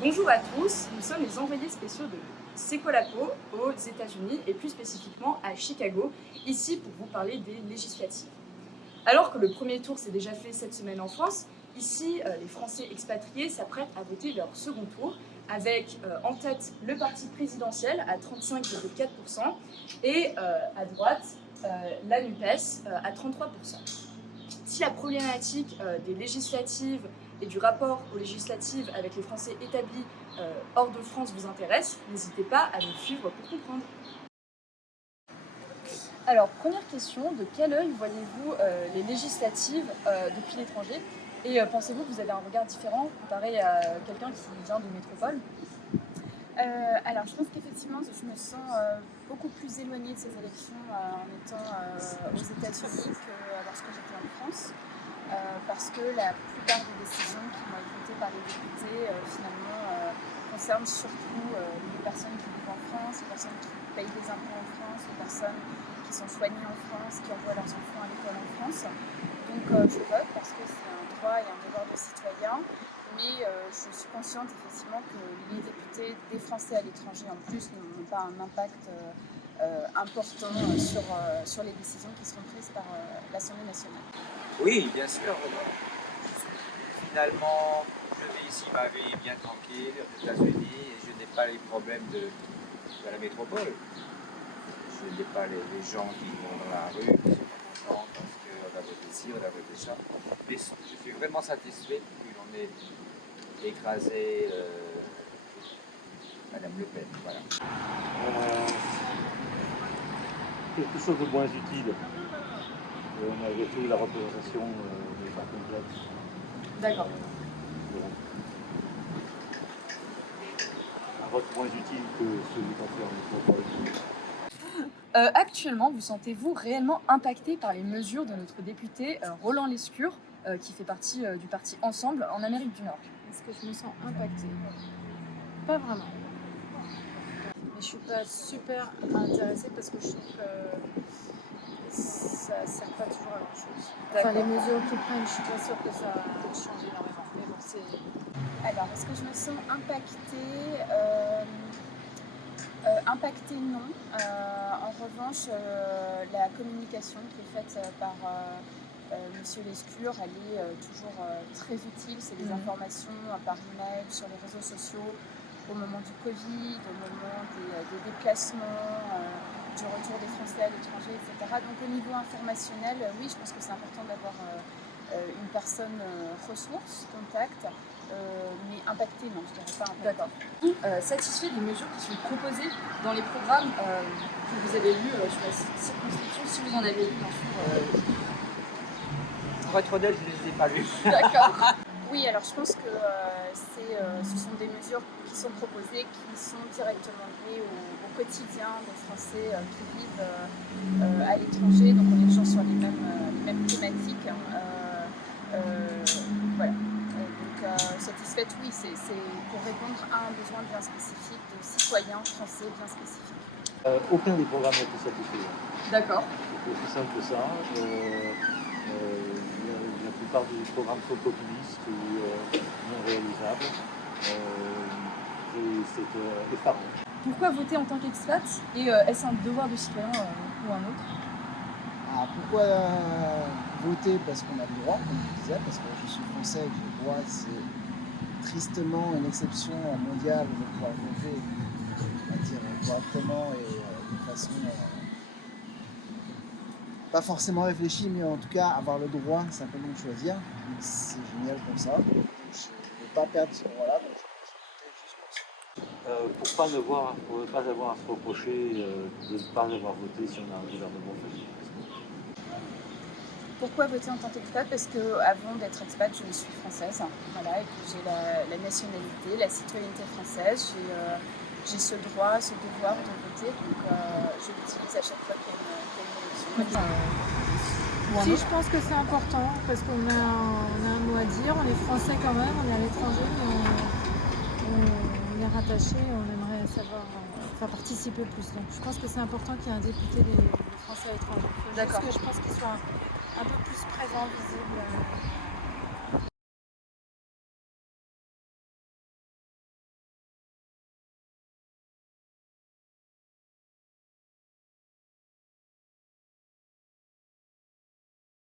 Bonjour à tous, nous sommes les envoyés spéciaux de C'est quoi la peau aux États-Unis et plus spécifiquement à Chicago, ici pour vous parler des législatives. Alors que le premier tour s'est déjà fait cette semaine en France, ici les Français expatriés s'apprêtent à voter leur second tour avec en tête le parti présidentiel à 35,4% et à droite la NUPES à 33%. Si la problématique des législatives et du rapport aux législatives avec les Français établis hors de France vous intéresse, n'hésitez pas à nous suivre pour comprendre. Alors, première question, de quel œil voyez-vous les législatives depuis l'étranger et pensez-vous que vous avez un regard différent comparé à quelqu'un qui vient de métropole? Alors, je pense qu'effectivement, je me sens beaucoup plus éloignée de ces élections en étant aux États-Unis que lorsque j'étais en France, parce que la plupart des décisions qui vont être votées par les députés, finalement, concernent surtout les personnes qui vivent en France, les personnes qui payent des impôts en France, les personnes qui sont soignées en France, qui envoient leurs enfants à l'école en France. Donc, je vote parce que c'est un droit et un devoir de citoyen. Mais je suis consciente effectivement que les députés des Français à l'étranger en plus n'ont pas un impact important sur les décisions qui seront prises par l'Assemblée nationale. Oui, bien sûr. Finalement, je vis ici ma vie bien tranquille aux États-Unis et je n'ai pas les problèmes de la métropole. Je n'ai pas les gens qui vont dans la rue, qui sont pas contents parce qu'on a voté ci, on a voté ça. Mais je suis vraiment satisfait qu'on ait écrasé Madame Le Pen. Voilà. Quelque chose de moins utile, malgré tout, la représentation des gens complexes. D'accord. Un vote moins utile que celui qu'on fait en métropole. Actuellement, vous sentez-vous réellement impacté par les mesures de notre député Roland Lescure, qui fait partie du parti Ensemble en Amérique du Nord? Est-ce que je me sens impactée? Pas vraiment. Mais je suis pas super intéressée parce que je trouve que ça sert pas toujours à grand chose. Enfin, les mesures qu'ils prennent, je suis pas sûre que ça change énormément. Mais bon, c'est. Alors, est-ce que je me sens impactée? Impactée, non. En revanche, la communication qui est faite par Monsieur Lescure, elle est toujours très utile. C'est des informations par email, sur les réseaux sociaux, au moment du Covid, au moment des déplacements, du retour des Français à l'étranger, etc. Donc au niveau informationnel, oui, je pense que c'est important d'avoir une personne ressource, contact, mais impactée, non, je dirais pas impactée. D'accord. Satisfait des mesures qui sont proposées dans les programmes que vous avez lus sur la circonscription, si vous en avez lu, bien sûr. Pour être honnête, je ne les ai pas lus. D'accord. Oui, alors je pense que ce sont des mesures qui sont proposées, qui sont directement liées au quotidien des Français qui vivent à l'étranger. Donc on est toujours sur les mêmes thématiques. Voilà. Donc satisfaite, oui, c'est pour répondre à un besoin bien spécifique de citoyens français bien spécifiques. Aucun des programmes n'a été satisfait. D'accord. C'est aussi simple que ça. La plupart des programmes sont populistes ou non réalisables. C'est effarant. Pourquoi voter en tant qu'expat et est-ce un devoir de citoyen ou un autre? Ah, pourquoi voter? Parce qu'on a le droit, comme je disais, parce que je suis français et que j'ai le droit. C'est tristement une exception mondiale de pouvoir voter, on va dire, correctement et de façon pas forcément réfléchie, mais en tout cas avoir le droit simplement de choisir. Donc, c'est génial pour ça. Donc, je ne veux pas perdre ce droit-là, donc je vais voter juste pour ça. Pour ne pas avoir à se reprocher de ne pas avoir voté si on a un gouvernement fasciste. Pourquoi voter en tant qu'expat? Parce qu'avant d'être expat, je suis française. Voilà, et puis j'ai la nationalité, la citoyenneté française. J'ai ce droit, ce devoir de voter, donc je l'utilise à chaque fois qu'il y a une élection. Si, je pense que c'est important parce qu'on a un mot à dire, on est français quand même, on est à l'étranger, mais on est rattaché, on aimerait savoir, participer plus. Donc je pense que c'est important qu'il y ait un député des Français à l'étranger. D'accord. Parce que je pense qu'il soit un peu plus présent, visible.